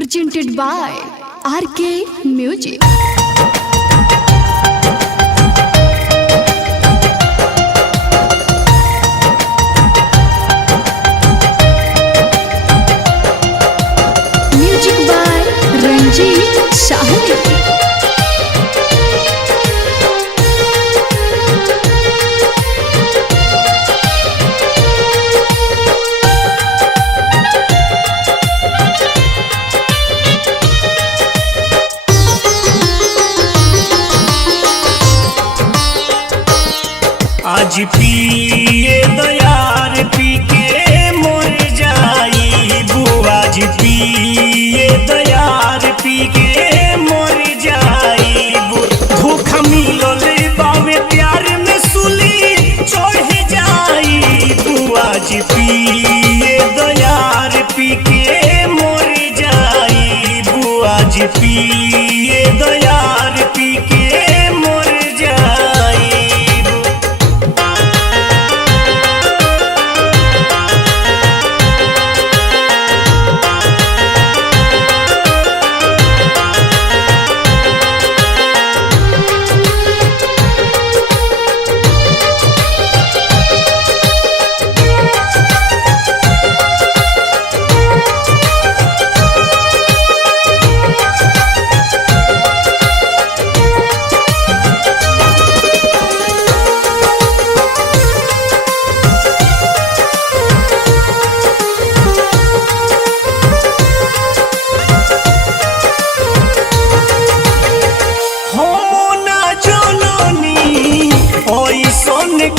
presented by RK Music. Music by Ranjit Sahni. आज पिए दयार पी के मोर जाइबू। आज पिए दयार पी के मोर जाइबू। धोखा मिलल बावे प्यार में सुली चढ़ जाइबू। आज पिए दयार पी के मोर जाइबू। आज पिए दयार पी के मोर जाइबू।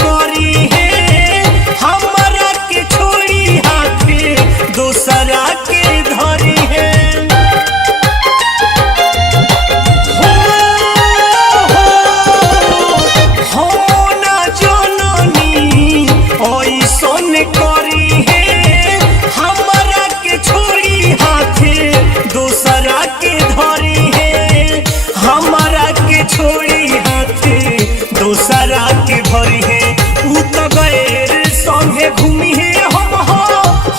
करी है हमरा के छोड़ी हाथे दूसरा के धरी है। हो ना जननी ऐसन करी है हमरा के छोड़ी हाथे दूसरा के धरी है। हमरा के छोड़ी हाथे दूसरा के भरी है। उ तो गैर संगे घूमी है हम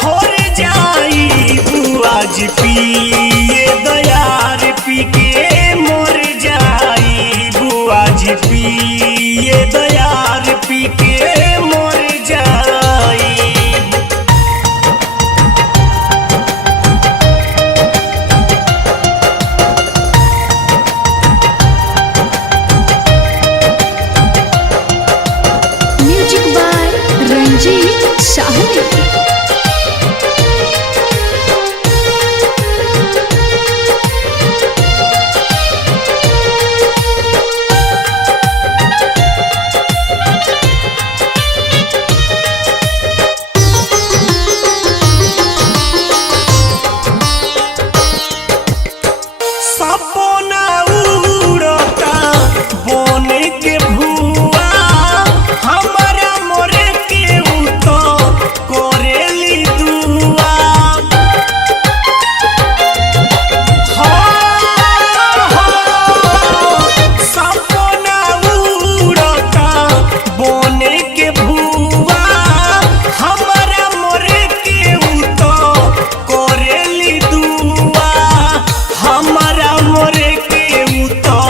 हर जाइबू। आज पिए दयार पी के मोर जाइबू। आज पिए दयार पी के मोर जाइबू। Music by Ranjit Sahni. सपना उड़ता बन के भुआ हमारा मोरे के उतो करेली दुआ। सपना उड़ता बन के भुआ हमारा मोरे के उतो करेली दुआ। हमारा मोरे के उतो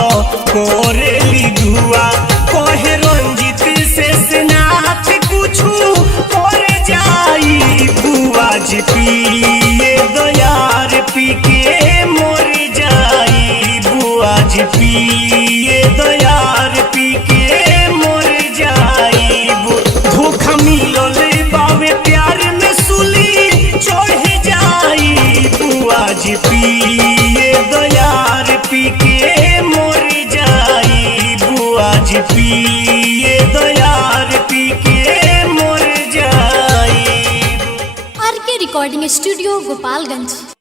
करेली दुआ। कहे रंजित से नाथ कुछु कर जाइबू। आज पिए दयार पी के मोर जाइबू। आज पिए दयार पी के मोर जाइबू। धोखा मिलल बावे प्यार में सुली चढ़ जाइबू। आज पिए दयार पी के मोर जाइबू। आज पिए दयार पी के मोर जाइबू। RK Recording Studio, Gopalganj.